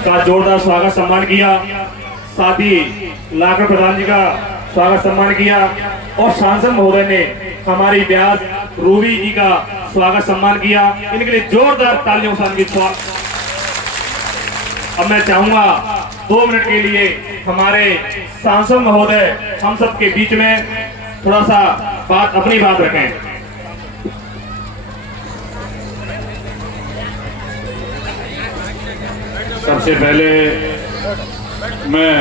का जोरदार स्वागत सम्मान किया, साथ ही लाखन प्रधान जी का स्वागत सम्मान किया और सांसद महोदय ने हमारी ब्यास रूबी जी का स्वागत सम्मान किया। इनके लिए जोरदार तालियों से संगीत। अब मैं चाहूंगा 2 मिनट के लिए हमारे सांसद महोदय हम सब के बीच में थोड़ा सा अपनी बात रखें। सबसे पहले मैं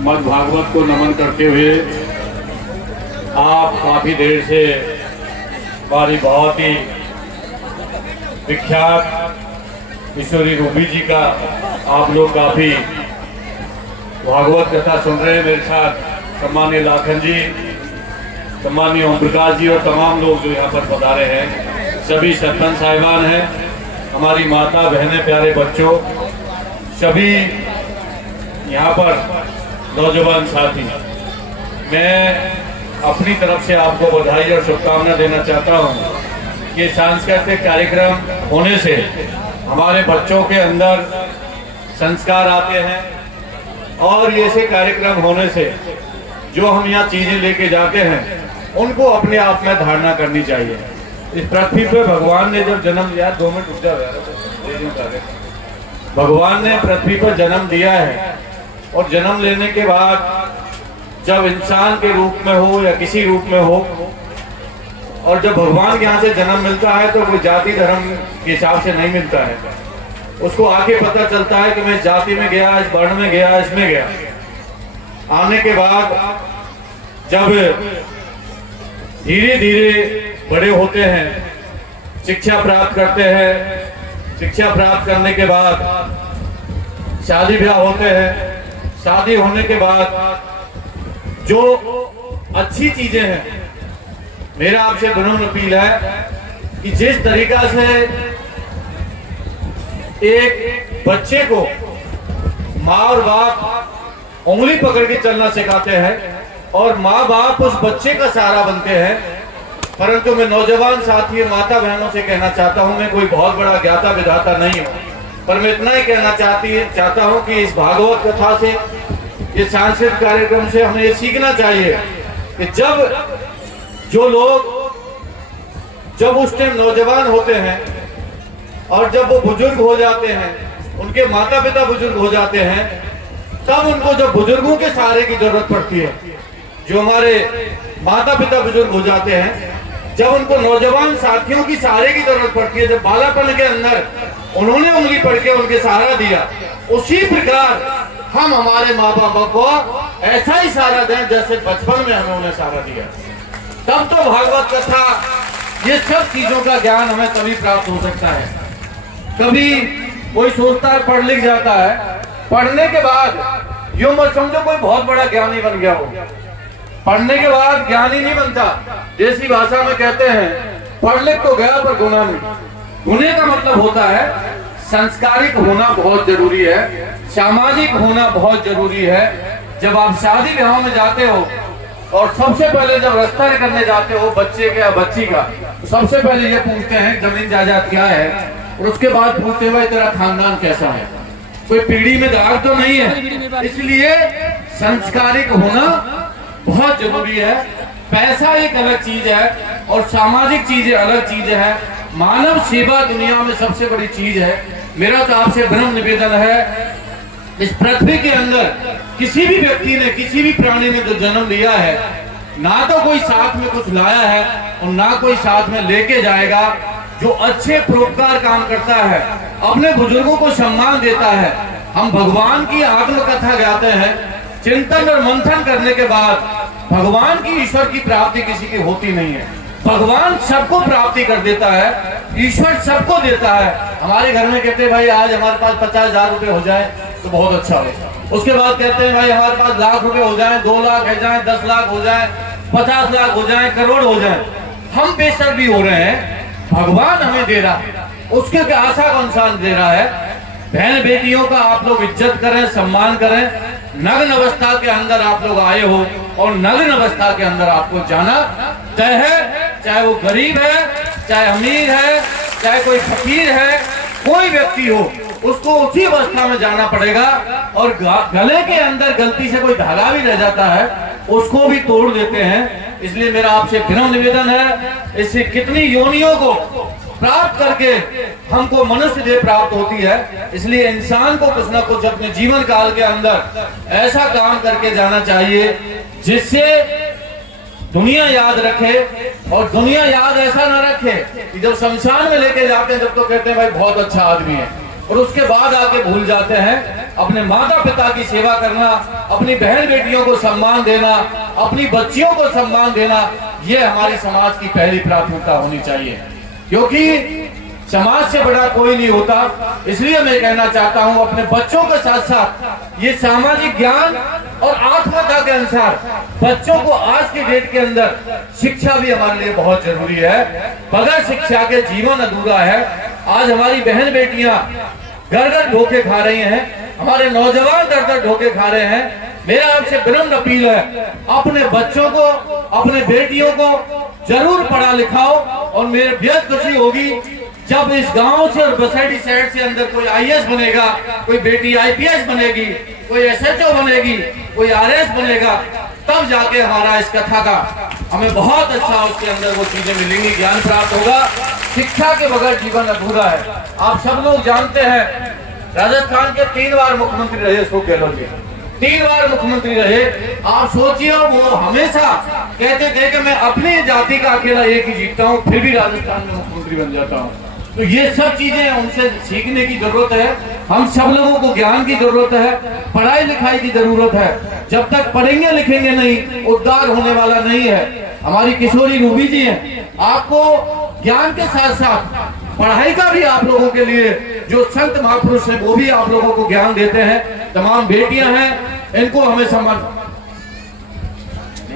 मद भागवत को नमन करते हुए आप काफी देर से हमारी बहुत ही विख्यात किशोरी रूबी जी का आप लोग काफी भागवत कथा सुन रहे हैं मेरे साथ। सम्मानीय लाखन जी, सम्मानीय ओम प्रकाश जी और तमाम लोग जो यहाँ पर पधारे हैं, सभी सरपंच साहिबान हैं, हमारी माता बहनें, प्यारे बच्चों, सभी यहाँ पर नौजवान साथी, मैं अपनी तरफ से आपको बधाई और शुभकामना देना चाहता हूँ कि सांस्कृतिक कार्यक्रम होने से हमारे बच्चों के अंदर संस्कार आते हैं और ये ऐसे कार्यक्रम होने से जो हम यहाँ चीजें लेके जाते हैं उनको अपने आप में धारणा करनी चाहिए। इस पृथ्वी पे भगवान ने जब जन्म लिया, 2 मिनट रुक जाओ, भगवान ने पृथ्वी पर जन्म दिया है और जन्म लेने के बाद जब इंसान के रूप में हो या किसी रूप में हो और जब भगवान के यहाँ से जन्म मिलता है तो कोई जाति धर्म के हिसाब से नहीं मिलता है। उसको आगे पता चलता है कि मैं जाति में गया, इस वर्ण में गया, इसमें गया। आने के बाद जब धीरे धीरे बड़े होते हैं, शिक्षा प्राप्त करते हैं, शिक्षा प्राप्त करने के बाद शादी ब्याह होते हैं, शादी होने के बाद जो अच्छी चीजें हैं, मेरा आपसे विनम्र अपील है कि जिस तरीका से एक बच्चे को माँ और बाप उंगली पकड़ के चलना सिखाते हैं और माँ बाप उस बच्चे का सहारा बनते हैं, परंतु मैं नौजवान साथी माता बहनों से कहना चाहता हूं, मैं कोई बहुत बड़ा ज्ञाता विधाता नहीं हूं, पर मैं इतना ही कहना चाहता हूं कि इस भागवत कथा से, ये सांस्कृतिक कार्यक्रम से हमें ये सीखना चाहिए कि जो लोग जब उस टाइम नौजवान होते हैं और जब वो बुजुर्ग हो जाते हैं, उनके माता पिता बुजुर्ग हो जाते हैं, तब उनको जब बुजुर्गों के सहारे की जरूरत पड़ती है, जो हमारे माता पिता बुजुर्ग हो जाते हैं, जब उनको नौजवान साथियों की सहारे की जरूरत पड़ती है, जब बालापन के अंदर उन्होंने उंगली पड़ के उनके सहारा दिया, उसी प्रकार हम हमारे माँ बाप को ऐसा ही सहारा दें जैसे बचपन में हमें उन्हें सहारा दिया। तब तो भागवत कथा, ये सब चीजों का ज्ञान हमें तभी प्राप्त हो सकता है। कभी कोई सोचता है पढ़ लिख जाता है, पढ़ने के बाद यूं मत समझो कोई बहुत बड़ा ज्ञानी बन गया हो, पढ़ने के बाद ज्ञानी नहीं बनता। देसी भाषा में कहते हैं पढ़ लिख तो गया पर गुना नहीं। गुने का मतलब होता है संस्कारिक होना बहुत जरूरी है, सामाजिक होना बहुत जरूरी है। जब आप शादी ब्याह में जाते हो और सबसे पहले जब रास्ता करने जाते हो बच्चे का या बच्ची का, तो सबसे पहले ये पूछते हैं जमीन जायदाद क्या है, और उसके बाद पूछते हुए तेरा खानदान कैसा है, कोई पीढ़ी में दाग तो नहीं है। इसलिए संस्कारिक होना बहुत जरूरी है। पैसा एक अलग चीज है और सामाजिक चीजें अलग चीज है। मानव सेवा दुनिया में सबसे बड़ी चीज है। मेरा तो आपसे विनम्र निवेदन है, इस पृथ्वी के अंदर किसी भी व्यक्ति ने, किसी भी प्राणी ने जो जन्म लिया है, ना तो कोई साथ में कुछ लाया है और ना कोई साथ में लेके जाएगा। जो अच्छे परोपकार काम करता है, अपने बुजुर्गों को सम्मान देता है। हम भगवान की आत्मकथा गाते हैं, चिंतन और मंथन करने के बाद भगवान की, ईश्वर की प्राप्ति किसी की होती नहीं है। भगवान सबको प्राप्ति कर देता है, ईश्वर सबको देता है। हमारे घर में कहते हैं भाई आज हमारे पास 50,000 रुपए हो जाए तो बहुत अच्छा हो। उसके बाद कहते हैं भाई हमारे पास लाख रुपए हो जाए, 2 लाख हो जाए, 10 लाख हो जाए, 50 लाख हो जाए, करोड़ हो जाए। हम बेशक भी हो रहे हैं, भगवान हमें दे रहा है, उसके आशा का इंसान दे रहा है। बहन बेटियों का आप लोग इज्जत करें, सम्मान करें। नग्न अवस्था के अंदर आप लोग आए हो और नग्न अवस्था के अंदर आपको जाना तय है, चाहे वो गरीब है, चाहे अमीर है, चाहे कोई फकीर है, कोई व्यक्ति हो, उसको उसी अवस्था में जाना पड़ेगा। और गले के अंदर गलती से कोई धागा भी रह जाता है उसको भी तोड़ देते हैं। इसलिए मेरा आपसे विनम्र निवेदन है, इससे कितनी योनियों को प्राप्त करके हमको मनुष्य देह प्राप्त होती है, इसलिए इंसान को कुछ ना कुछ अपने जीवन काल के अंदर ऐसा काम करके जाना चाहिए जिससे दुनिया याद रखे। और दुनिया याद ऐसा ना रखे कि जब शमशान में लेके जाते हैं जब तो कहते हैं भाई बहुत अच्छा आदमी है, और उसके बाद आके भूल जाते हैं अपने माता पिता की सेवा करना, अपनी बहन बेटियों को सम्मान देना, अपनी बच्चियों को सम्मान देना, ये हमारी समाज की पहली प्राथमिकता होनी चाहिए, क्योंकि समाज से बड़ा कोई नहीं होता। इसलिए मैं कहना चाहता हूं अपने बच्चों के साथ साथ ये सामाजिक ज्ञान और आत्मकथा के अनुसार बच्चों को आज की डेट के अंदर शिक्षा भी हमारे लिए बहुत जरूरी है। बगैर शिक्षा के जीवन अधूरा है। आज हमारी बहन बेटियां घर घर धोखे खा रही हैं, हमारे नौजवान घर घर धोखे खा रहे हैं। मेरा आपसे विनम्र अपील है, अपने बच्चों को, अपने बेटियों को जरूर पढ़ा लिखाओ। और मेरे बेहद खुशी होगी जब इस गांव से और बसेड़ी शहर से अंदर कोई आईएएस बनेगा, कोई बेटी आईपीएस बनेगी, कोई एसएचओ बनेगी, कोई आरएस बनेगा, तब जाके हमारा इस कथा का हमें बहुत अच्छा उसके अंदर वो चीजें मिलेंगी, ज्ञान प्राप्त होगा। शिक्षा के बगैर जीवन अधूरा है। आप सब लोग जानते हैं राजस्थान के 3 बार मुख्यमंत्री रहे अशोक गहलोत जी, 3 बार मुख्यमंत्री रहे। आप सोचिए वो हमेशा कहते थे कि मैं अपनी जाति का अकेला एक ही जीतता हूँ, फिर भी राजस्थान में मुख्यमंत्री बन जाता हूँ। तो ये सब चीजें उनसे सीखने की जरूरत है। हम सब लोगों को ज्ञान की जरूरत है, पढ़ाई लिखाई की जरूरत है। जब तक पढ़ेंगे लिखेंगे नहीं, उद्धार होने वाला नहीं है। हमारी किशोरी रूबी जी हैं, आपको ज्ञान के साथ साथ पढ़ाई का भी आप लोगों के लिए जो संत महापुरुष हैं वो भी आप लोगों को ज्ञान देते हैं। तमाम बेटियां हैं, इनको हमें सम्मान।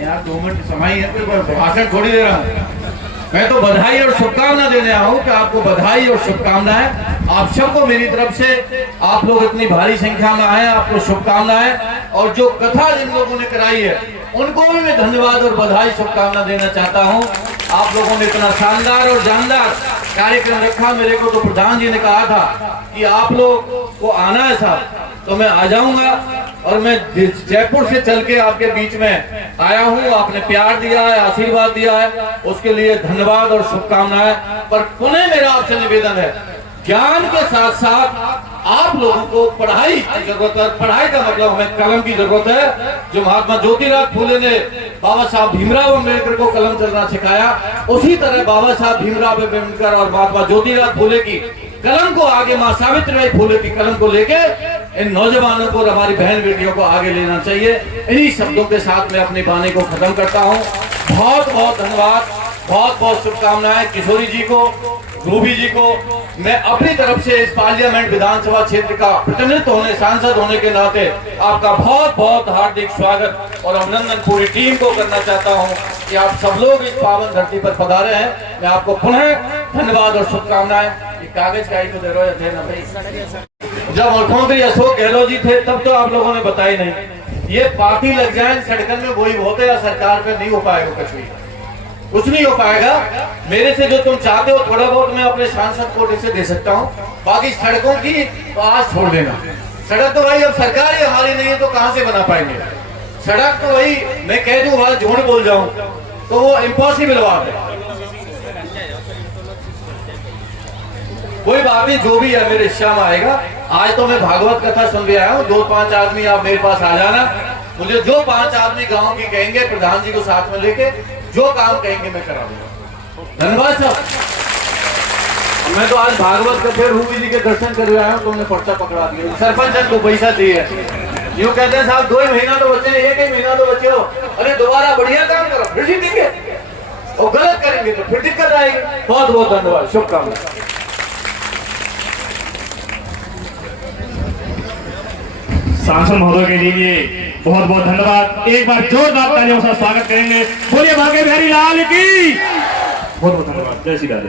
यार 2 मिनट समय है, कोई भाषण थोड़ी दे रहा हूँ। मैं तो बधाई और शुभकामना देने आया हूँ कि आपको बधाई और शुभकामनाएं। आप सबको मेरी तरफ से, आप लोग इतनी भारी संख्या में आए, आपको शुभकामनाएं। और जो कथा जिन लोगों ने कराई है उनको भी मैं धन्यवाद और बधाई शुभकामना देना चाहता हूँ। आप लोगों ने इतना शानदार और जानदार कार्यक्रम रखा। मेरे को तो प्रधान जी ने कहा था कि आप लोग को आना है साहब, तो मैं आ जाऊंगा। और मैं जयपुर से चल के आपके बीच में आया हूँ। आपने प्यार दिया है, आशीर्वाद दिया है, उसके लिए धन्यवाद और शुभकामनाएं। पर पुनः मेरा आपसे निवेदन है, ज्ञान के साथ साथ आप लोगों को पढ़ाई की जरूरत है। पढ़ाई का मतलब हमें कलम की जरूरत है। जो महात्मा ज्योतिराव फूले ने बाबा साहब भीमराव अम्बेडकर को कलम चलना सिखाया, उसी तरह बाबा साहब भीमराव अम्बेडकर और महात्मा ज्योतिराव फूले की कलम को आगे, माँ सावित्रीबाई फूले की कलम को लेके इन नौजवानों को और हमारी बहन बेटियों को आगे लेना चाहिए। इन्हीं शब्दों के साथ मैं अपनी वाणी को खत्म करता हूँ। बहुत बहुत धन्यवाद, बहुत बहुत शुभकामनाएं किशोरी जी को, रूबी जी को। मैं अपनी तरफ से इस पार्लियामेंट विधानसभा क्षेत्र का प्रतिनिधित्व होने, सांसद होने के नाते आपका बहुत बहुत हार्दिक स्वागत और अभिनंदन पूरी टीम को करना चाहता हूं कि आप सब लोग इस पावन धरती पर पधारे हैं। मैं आपको पुनः धन्यवाद और शुभकामनाएं। कागज का ही तो दे रहे थे ना भाई। जब मुख्यमंत्री अशोक गहलोत जी थे तब तो आप लोगों ने बताई नहीं। ये पार्टी लग जाए सड़कन में वही होते या सरकार पे नहीं हो पाएगा, कुछ नहीं हो पाएगा। मेरे से जो तुम चाहते हो थोड़ा बहुत मैं अपने सांसद कोटे से दे सकता हूँ, बाकी सड़कों की तो आज छोड़ देना। सड़क तो भाई अब सरकार ही हमारी नहीं है तो कहां से बना पाएंगे सड़क? तो वही मैं कह दूं बात, झूठ बोल जाऊं तो वो इम्पॉसिबल बात है। कोई बात नहीं, जो भी है मेरे इच्छा में आएगा। आज तो मैं भागवत कथा सुन के आया हूँ। 2-5 आदमी आप मेरे पास आ जाना, मुझे जो 5 आदमी गांव की कहेंगे प्रधान जी को साथ में लेके जो काम कहेंगे मैं करा दूंगा। धन्यवाद साहब। मैं तो आज भागवत कथा रूबी जी के दर्शन कर आया हूँ, तुमने पर्चा पकड़ा दिया। सरपंच को पैसा दिए, यूँ कहते हैं साहब 2 महीना तो बचे, 1 महीना तो बचे हो, अरे दोबारा बढ़िया काम करो फिर जीतेंगे, और गलत करेंगे तो फिर दिक्कत आएगी। बहुत बहुत धन्यवाद, शुभकामनाएं। सांसद महोदय के लिए बहुत बहुत धन्यवाद। एक बार जोरदार तालियों से स्वागत करेंगे। बोलिए भाग्य बिहारी लाल की बहुत बहुत धन्यवाद। जय श्री राधे।